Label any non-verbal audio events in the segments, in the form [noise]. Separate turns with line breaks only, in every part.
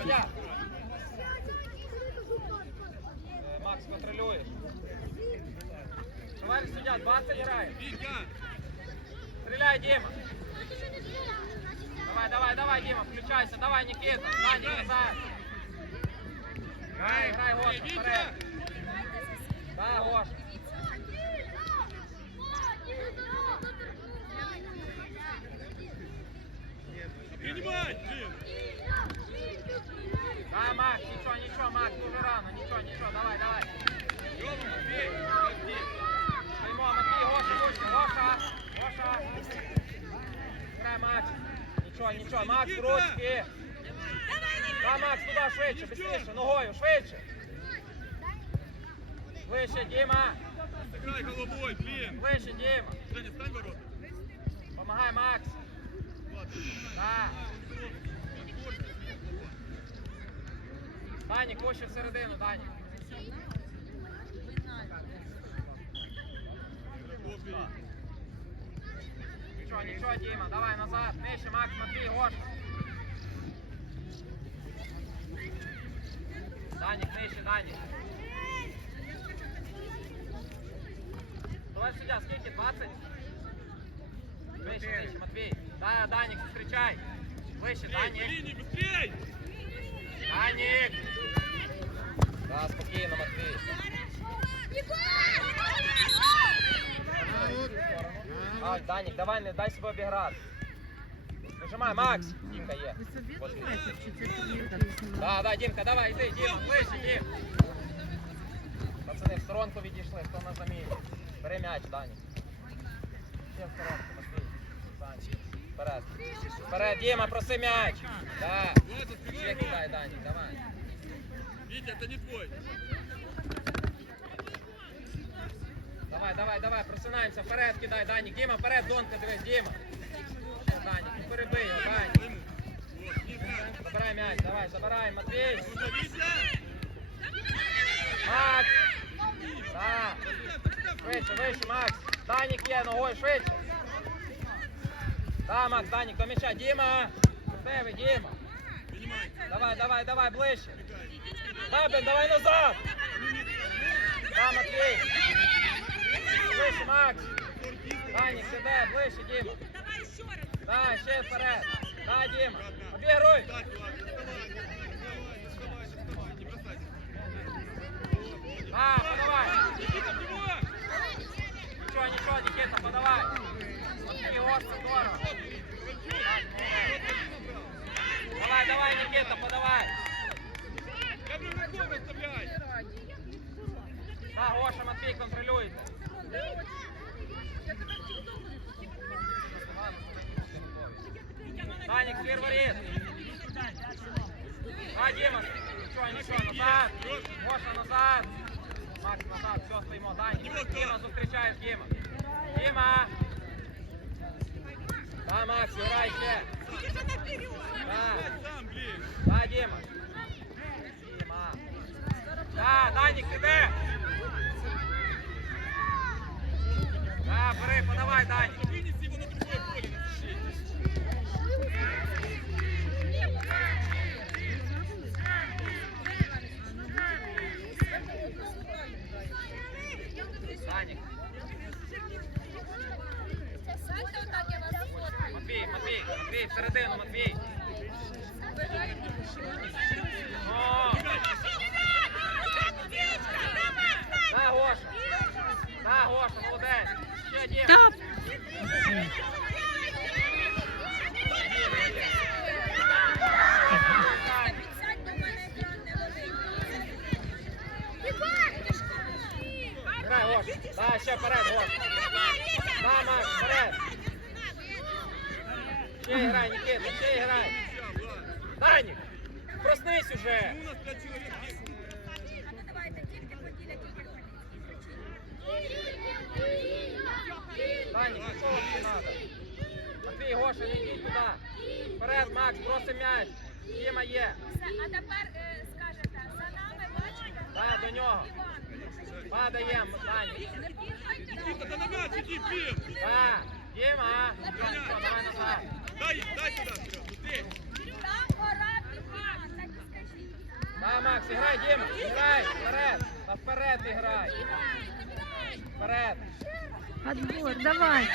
суддя. Е, Макс, контролюєш. Товариш суддя, 20 грає.
Вітя!
Стреляй, Дима. Давай, давай, давай, Дима, включайся. Давай, Никита. Даник назад. Играй, играй, Гоша,
Вітя!
вперед. Макс, уже рано. Ничего, ничего, давай, давай.
Лёва, Матвей! Подожди!
Стоїмо, Матвій, Гоша, Гоша, Гоша, Гоша. Играй, Макс. Нічого, нічого, Макс, ручки. Да, Макс, туди швидше, быстріше, ногою, швидше. Вище, Діма,
Сыграй головой, блин!
вище, Діма.
Женя, стань ворот!
Помагай, Макс.
Ладно.
Да. Всередину, Данік.
Игроков бери.
Нічого, нічого, Діма, давай назад. Нижче, Макс, Матвій, Гоша. Данік, нижче, Данік. Давай суддя, скільки? 20? Вище, нижче, Матвій. Да, Данік, зустрічай. Вище, Данік.
линии, быстрей!
Данік. Да, спокійно, Матвій. А, Данік, давай, не дай себе обіграти. Нажимай, Макс. Дімка є. Вот. Да, да, Дімка, давай, йди, Дім, ближче, Дім. Пацани, в сторонку відійшли, хто на заміні. Бери м'яч, Дані. Ще в сторонку. Вперед. Вперед, Діма, проси м'яч.
Спиной
Ще кидай, Дані, давай.
Витя, это не твой!
Давай, давай, давай, просинаємося, вперед кидай, Данік. Діма, вперед, донка, дивись, Діма. Данік, не перебий його, Данік. Забирай м'яч, давай, забирай, Матвій. Макс. Да. Швидше, вище, Макс. Данік є ногою, швидше. Да, Макс, Даник, до м'яча. До тебе, Діма. Давай, давай, давай, ближче. Бабин, давай назад. Да, Матвей! Ближе, Макс. Данік, сюди, ближче, Діма. Да, еще вперед. Да, Діма. Обігруй. Матвій, контролюйте. Данік, твір воріт. Да, Діма, нічого, нічого, назад. Гоша, назад. Макс, назад, все, стоїмо. Данік, Діма, зустрічаєш, Діма. Діма. Да, Макс, грай ще. Да.
Сам, блин!
Да, Діма. Діма. Да, Данік, ти Грай, Да, ще вперед, Гоша. Да, Макс, вперед. Ще грай, Нікіта, ще грай. Данік, проснись уже.
Ну, у нас человек есть.
Данік, пішов тобі надо. Матвій, Гоша, не йдіть туди. Вперед, Макс, просим м'яч. Діма є.
А тепер е, скажете, за нами бачите?
Да, до нього. Падаємо, Данік.
Никита, да на мяч иди, блин!
Да, Діма. Давай назад.
Дай, дай
так і
Да, Макс, играй, Дима, играй, вперед, да вперед играй. Вперед.
Отбор, давай.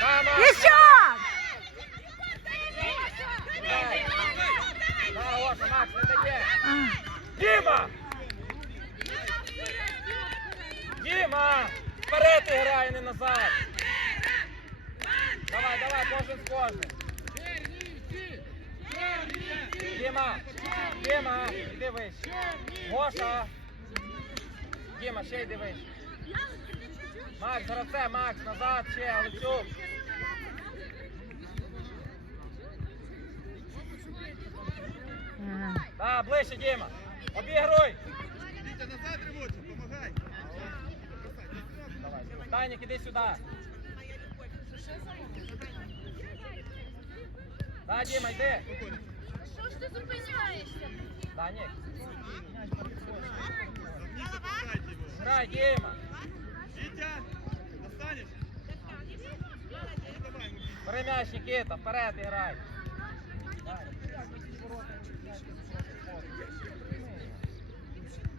Да, Макс,
Еще!
Да, Гоша, Макс, не дає. Діма! Діма! Вперед грай, не назад! Давай, давай, кожен з кожним. Діма! Діма! Іди вище. Гоша! Діма, ще йди вище. Макс, зараз це, Макс, назад, ще,
а.
Да, ближче, Діма. Обігруй.
Назад ремонт, помагай.
Данік, іди сюди. Да, Діма, йди.
Що ж ти зупиняєшся?
Його.
грай, Діма.
Вітя, достанеш?
Бери м'яч, Нікіта, вперед грай.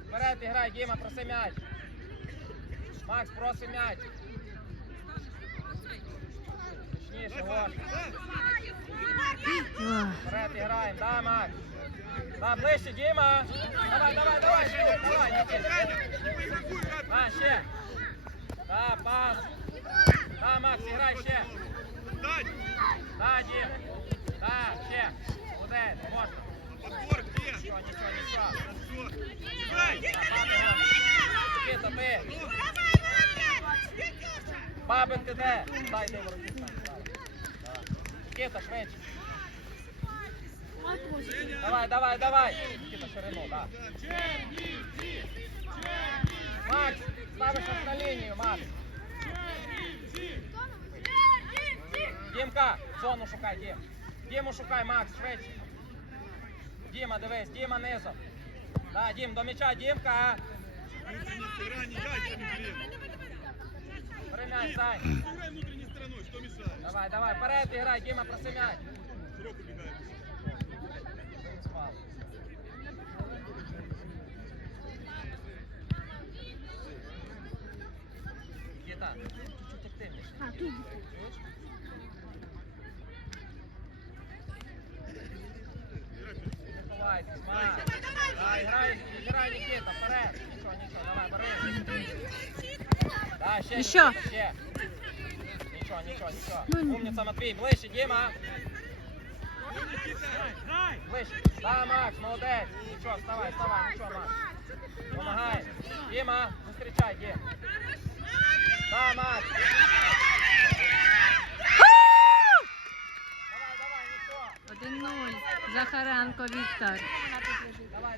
Вперед грай, Діма, проси м'яч. Макс, проси м'яч. Точніше,
Давай,
Гоша.
да.
Ох.
Вперед граємо, да, Макс. Да, ближче, Діма. Давай, давай, давай, Діма, давай, Нікіта.
По ігроку грати.
Да, ще. Да, пас. Да, Макс, грай ще.
Стань.
Да, Дім. Да, ще. Молодець, можна.
Подбор где?
Нічого, нічого, нічого.
Хорошо. Играй.
Нікіта, ти. Бабин ти де? Дай воротник сам. давай. Давай. Швидше. Давай, давай, давай. Нікіта, ширину, да. Макс, ставиш на лінію, Макс. Дімка, зону шукай, Дім. Діму шукай, Макс, швидше. Діма, дивись, Діма низом. Да, Дім, до м'яча, Дімка.
Внутренней стороной, яйцами, блин.
Примяй, Сань.
Играй внутренней стороной, что мешает?
Давай, давай, вперед играй, Діма, проси м'яч.
Широко убегай.
Діта, чуть-чуть активніше.
А, тут.
Чуєш? Не ховайся, Макс. Давай, грай, грай, Нікіта, вперед. Нічого, нічого, давай, бери. Да, ще,
Еще.
Ще. Нічого, нічого, нічого. Умниця, Матвій, ближче, Діма. Ближче. Да, Макс, молодець. Нічого, вставай, вставай, нічого, Макс. Помагай. Діма, зустрічай, Дім. Да, Макс. Давай, давай, нічого.
1-0. Захаренко Віктор.
Давай, Давай,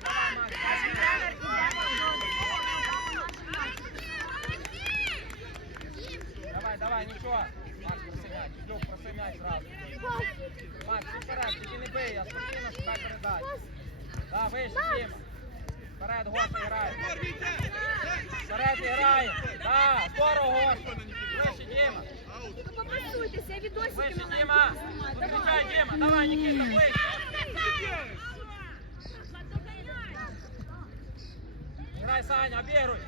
давай. Макс, проси. Люк, проси зразу. Макс, вперед, тільки не бий, а спокійно шукай передачу. Да, вище, Діма. Вперед, Гоша, грає. Вперед грає. Да, здорово, Гоша. Вище, Діма.
Тільки попрацюйтеся, відосики
Вище,
маленькі
Діма.
знімати.
Зустрічай, Діма. Давай, Нікіта, ближче. Грай, Саня, обігруй.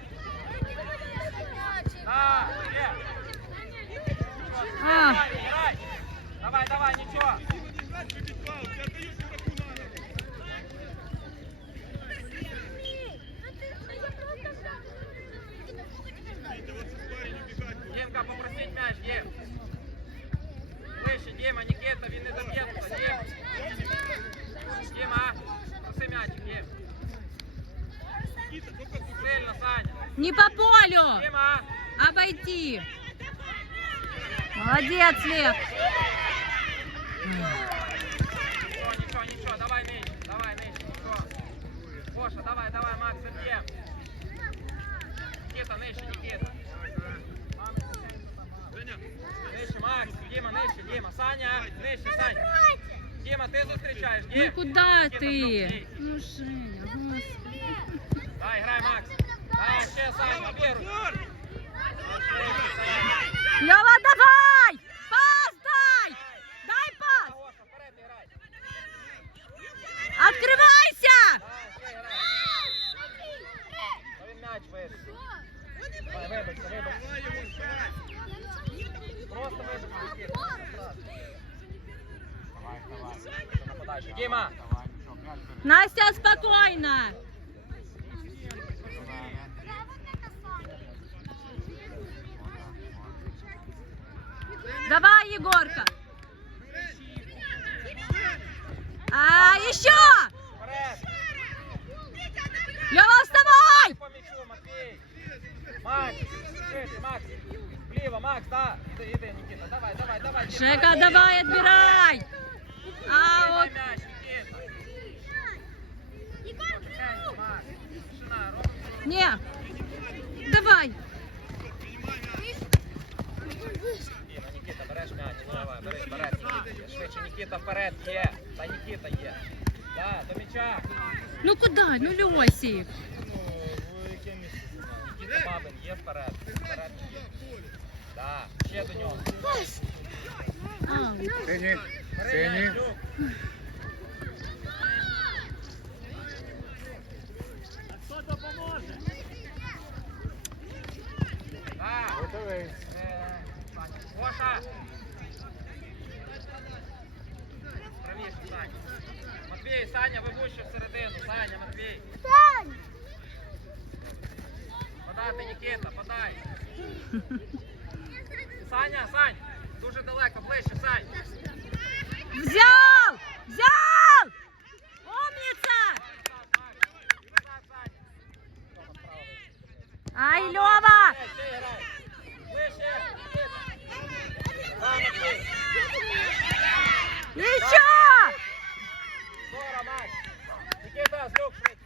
Діма, Саня, нижче, Саня. Діма, ти зустрічаєш, Дім.
Ну куди
ти?
Ну, Женя, господи.
Ну, дай, грай, Макс. Дай, ще, Саня,
побіру.
Льова, давай! Пас дай! Дай пас!
Открывайся! Він м'яч
вирішив.
Вибачте, вибачте. Ще,
Настя, спокойно. Давай, Егорка. А, еще!
Вперед!
Лева, вставай!
По м'ячу, Матвій! Макс! Швидше, Макс! Вліво, Макс, да! Іди, іди, Нікіта, давай, давай, давай!
Жека, давай, отбирай! А,
Давай
вот.
м'яч, Нікіта! Тихенько, Макс! Тишина, робимо
Не. Давай.
Нікіта, Нікіта, береш м'яч, ну давай, бери, вперед, Нікіта, є. швидше, Нікіта, вперед, є, та Нікіта є, да, до м'яча,
Ну куда? Ну Лесик.
Нікіта Бабин, є вперед, вперед, Нікіта, да, ще до нього,
А,
М'яч, Люк, да,
Готовий.
Гоша! Правіше, Саня. Матвій, Саня, вивущу всередину. Саня, Матвій. Сань! Подати, Нікіта, подай. [laughs] Саня, Сань, дуже далеко, ближче, Сань.
Взял! Взял! Умница!
Назад, Саня. Тома, справа вийшов.
Ай, Лева!
Е, ще грай. Ближче, Нікіта. Да, Матвій.
Еще!
Скоро, Макс. Нікіта, злюк швидше.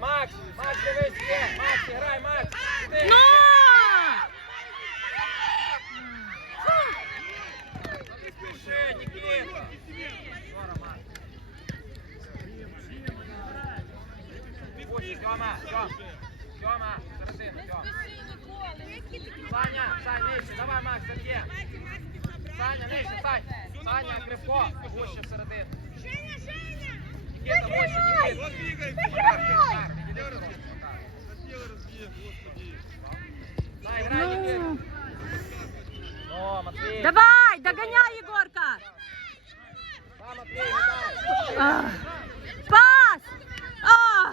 Макс, Макс, дивись, є. Макс, грай, Макс. Ти.
Ну!
Спіши, Нікіта. Скоро, Макс. Ось, Тьома, Тьом. Тьома, середину, Тьом. Саня, Сань, нижче, давай, Макс, заб'є. Саня, нижче, Сань. Саня, крепко, вище всередину. Нікіта, вище, Нікіта.
Вот двигай,
Так, відійди в сторону. Так.
Хотел разбег, господи.
Дай, грай, Нікіта.
Ну!
О, Матвій.
Давай, догоняй, Егорка! А, Пас! А,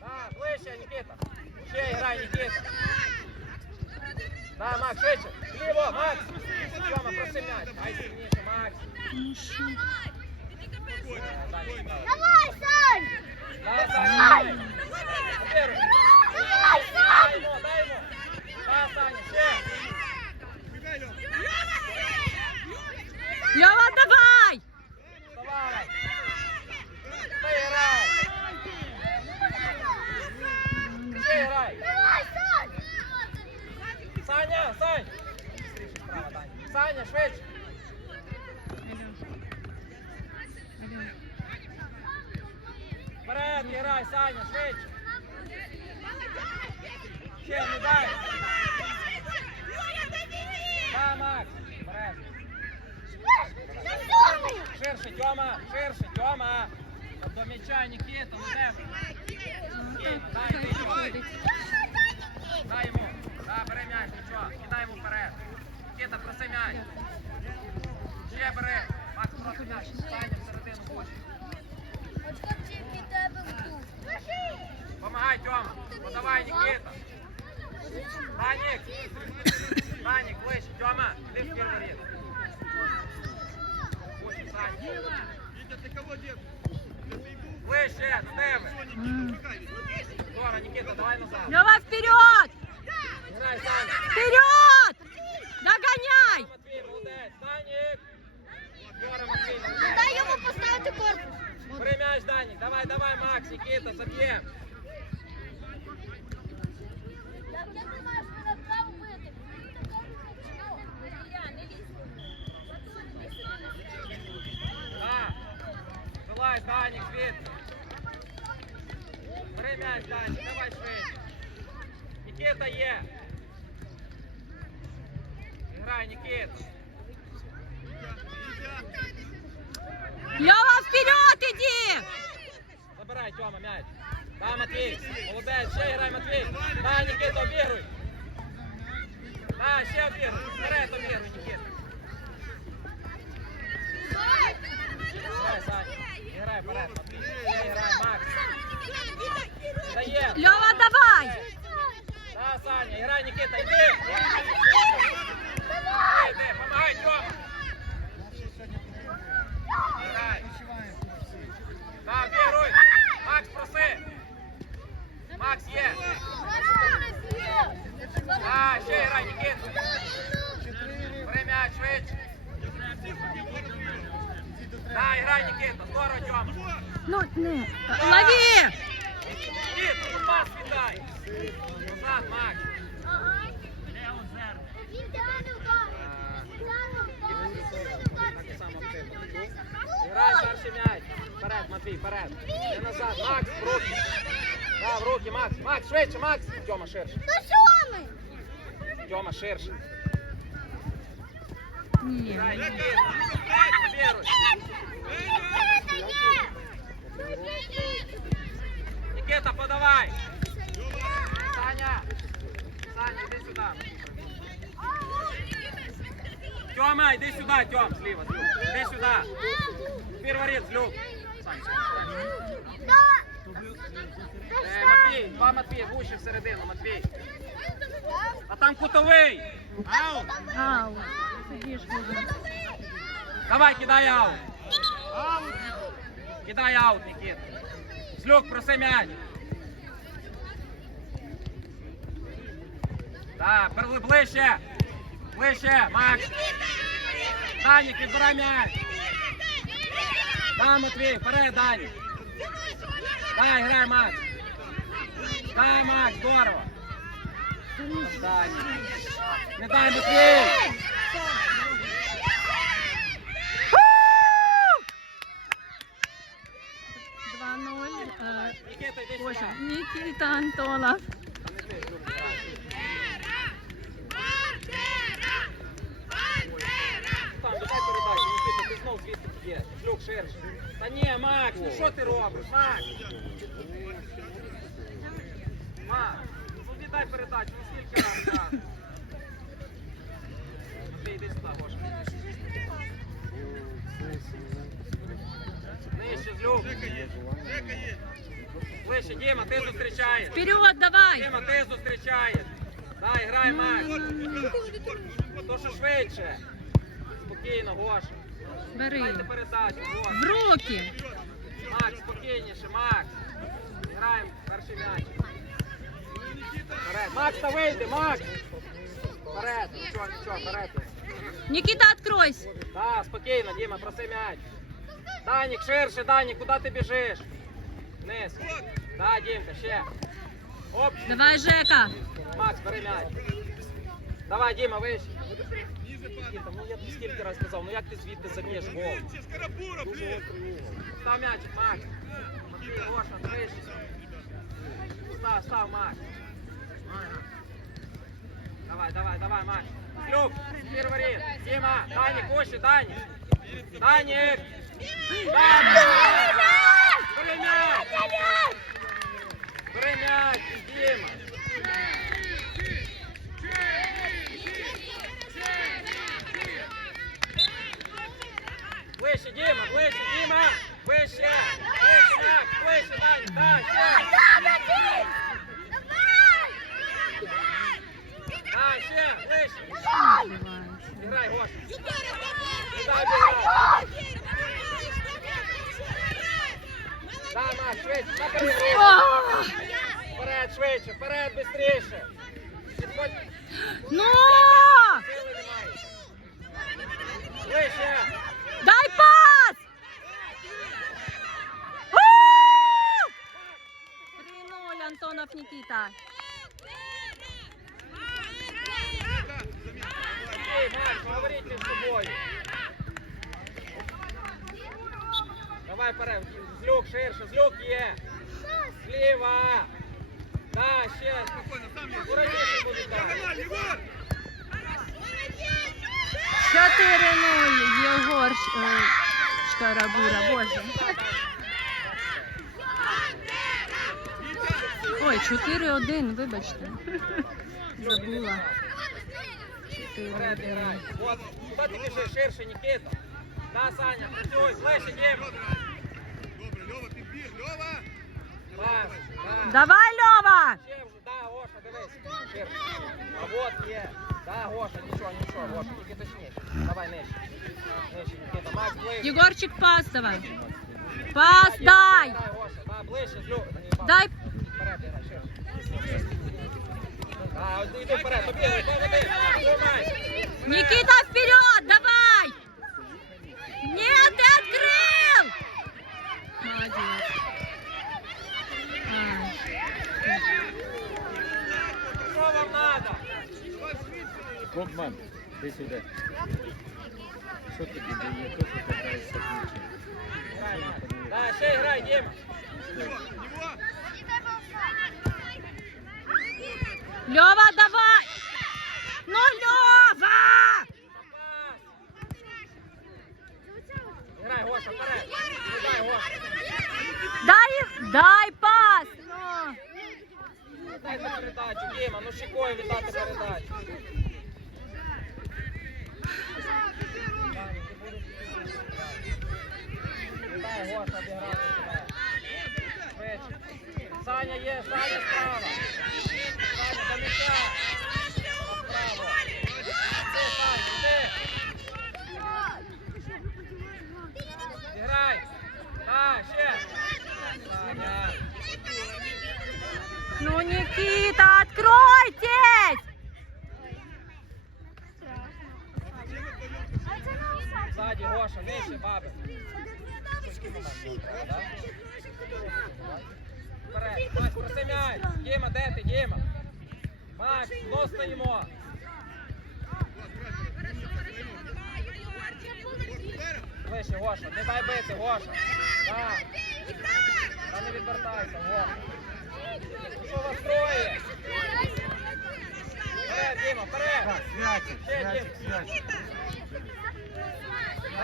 да, ближче, Нікіта. Ще. Да, Макс, швидше. Ліво, Макс. Тьома, проси м'яч. Ай, Макс.
Давай, Сань!
Да, Саня. Первый. Дай йому, дай йому. Да, Саня, ще.
Бегай, Лёв.
Лева, давай!
Давай. Ти грай. Ще грай.
Давай, Сань!
Саня, Сань. Быстріше справа, Даня. Саня, швидше. Вперед, грай, Саня, швидше. Ще, не дай. Да, Макс. Вперед. Ширше, Тьома, ширше, Тьома. До м'яча, Нікіта, ну де? Нікіта, дай, йому. Дай йому. Да, бери м'яч, нічого. Кидай йому вперед. Нікіта, проси м'яч. Ще бери. Макс, проси м'яч. Саня всередину хоче. Помагай, Тьома. Подавай, Нікіта. Данік. Данік, ближче. Тьома, іди в первый ряд. Хоче, Саня.
Витя, ты кого держишь? Это и был
Ближче, до тебе.
М.
Скоро, Нікіта, давай назад.
Лева, вперед!
Грай, Саня.
Вперед! Догоняй!
Матвій, молодець. Данік. Скоро, Матвій,
Дай
молодець.
йому поставити корпус.
Бери м'яч, Данік. Давай, давай, Макс,
лізь.
Так. Вилазь, Данік, звідси. Бери м'яч, Данік, давай швидше. Нікіта є. Грай, Нікіта.
Лева, вперед иди!
Забирай, Тьома, м'яч. Да, Матвій. Молодець, ще грай, Матвій. Да, Нікіта, обігруй. Да, ще обігруй. Вперед обігруй, Нікіта. Грай, Саня. Іграй вперед, Матвій. Ще Макс. Дає.
Льова, давай!
Да, Саня, играй, Никита, иди! Иди, помогай, Тёма! Играй! Да, бегай! Макс, проси! Макс, є! Да, ще грай, Никита! Бери м'яч, швидше! Да, играй, Никита, здорово, Тёма!
Ну, не. Лови!
Ні, тут пас віддай! Назад, Макс! Грай перший м'яч. Вперед, Матвій, вперед. Не назад. Макс, руки. Да, в руки, Макс. Макс, швидше, Макс. Тьома ширше. Тьома ширше.
Ні.
Грай, Нікіта. Віруй. Нікіта, подавай. Саня. Саня, іди сюди. Тьома, іди сюди, Тьом, зліва, зліва. Іди сюди. Перворець, Люк. Сань, Е, Матвій, два Матвій, вище всередину, Матвій. А там кутовий. Ау.
Ау. Сидиш, може.
Давай, кидай аут. Кидай аут, Никит. Злюк, проси м'яч. Так, перли ближче. Ближче, Макс. Данік, відбирай м'яч. Да, Матвій, вперед, Данік. Дай, грай, Макс. Дай, Макс, здорово. Данік. Не дай, Матвій.
Два ноль. Е,
Нікіта, йди
Боже,
сюди.
Нікіта Антонов.
Там, давай передачу, Нікіта, ти знов звідти є. Люк ширше. Та ні, Макс, ну що ти робиш, Макс? Макс, ну віддай передачу, ну скільки раз так? Ти йди сюди, Гоша. Нижче, Люк. Ближче, Діма, ти зустрічаєш.
Вперед, давай!
Діма, ти зустрічаєш. Дай, грай, Макс. То що швидше. Спокійно, Гоша.
Бери.
Дайте передачу, Гоша.
В руки.
Макс, спокійніше, Макс. Граємо перший м'яч. Вперед. Макс, та вийди, Макс. Вперед, нічого, нічого, вперед.
Нікіта, откройся.
Да, спокійно, Діма, проси м'яч. Данік, ширше, Данік, куди ти біжиш? Вниз. Да, Дімка, ще. Оп.
Давай, Жека.
Макс, бери м'яч. Давай, Діма, вище. Нікіта, ну я тобі скільки разів сказав, ну як ти звідти заб'єш гол? Став м'ячик, Макс. Матвій, Гоша, вище. Став, став, Макс. Давай, давай, давай, Макс. Люк, первый ряд. Дима, Даник, Още, Даник. Даник. Даник. Бери мяч. Бери мяч, Дима. Ближче, Дима, ближче, Дима. Вище. Вище, Макс, ближче, Даник. Да, ще. А, ще, ближче. Играй, обіграти. Да, Макс, швидше, на перерив.
О!
Вперед, швидше, вперед, быстріше. Вище.
Дай пас! У! 3-0, Антонов Никита. Шкарабура, боже. Ой, 4-1, вибачте. Забула.
Вперед
4-1.
грай. Вот, куди ти біжиш ширше, Нікіта? Да, Саня, працюй, ближче, Дім.
Добре, Льова, підбір, Льова!
Пас, да.
Давай, Льова!
Ще вже, да, Гоша, дивись. Ширше. А от є. Да, Гоша, нічого, нічого, Гоша, тільки точніше. Давай нижче. Нижче, Нікіта, Макс, ближче.
Єгорчик, пас давай. Пас дай!
Грай, Гоша, да, ближче, злю. Ні, пас.
Дай.
Вперед, грай, ширше. Да, от йди вперед, побігай, йди, йди. Тримай.
Никита, вперед! Давай! Нет, ты открыл! Молодец. Ай.
Що вам надо?
Богман, ти сюди. Що тобі дає? Що ти граєшся ключі.
Да, ще грай, Діма.
Него!
Лева, давай! Ну, Лева!
Пас. Грай, Гоша, вперед. Ну, дай, Гоша.
Дай, дай пас! Ну.
Дайте передачу, Діма, ну щекою віддати передачу. Гоша, обіграти Саня є, Саня справа. Саня, до. Справа. Іди, Саня, іди. Зіграй. А, ще. Саня.
Ну, Никита, откройтесь!
Ззаді, Гоша, нижче, баби. Вперед, Макс, проси м'яч. Діма, де ти, Діма? Макс, знов стоїмо. Вище, Гоша, не дай бити, Гоша. Так. Та не відвертайся, Гоша. Ну, Що вас троє? Вперед, Діма, вперед.
Святик,
Ще,
святик,
Дім.
святик.
Да, Матвій, ближче. Дай, дай, сильно. Да, вперед, працюй, вперед. Да, вперед.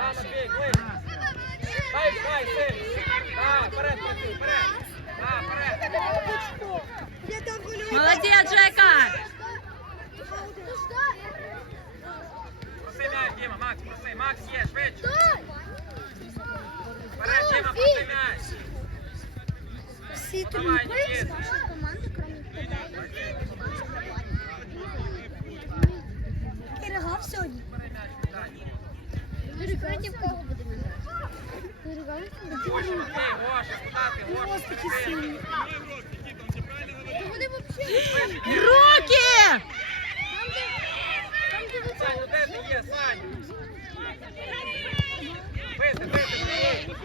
Молодец, Жека!
Проси м'яч, Діма, Макс, проси. Макс є, швидше. Вперед, Діма, проси м'яч.
Всі
Давай,
трупи з
Нікіта.
вашої команди, крім тебе. Ти ригав сьогодні? Ти ригав, в кого будемо грати? Ти ригав,
Гоша, Матвій, Гоша, куди ти, Гоша,
такі
перед
сильні.
ним.
Вони взагалі...
Руки!
Там, де ви
Сань, ну де ти є, Сань? Бити, бити, бити.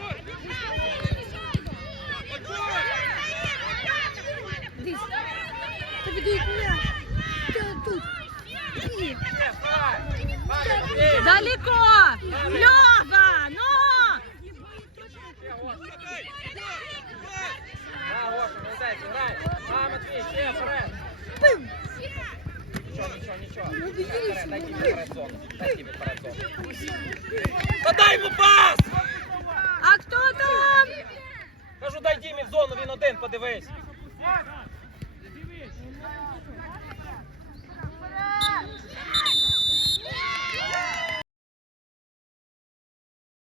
Дивись. Тобі дають м'яч. Ти тут. Ні.
Є, вставай. Ваня, Матвій.
Далеко! Лева! Ну!
Ще вперед.
Пим.
Нічого, нічого, нічого. Дай Дімі перед зону. Дай Дімі перед зону. Та йому пас!
А кто там?
Кажу, дай Дімі в зону, він один, подивись.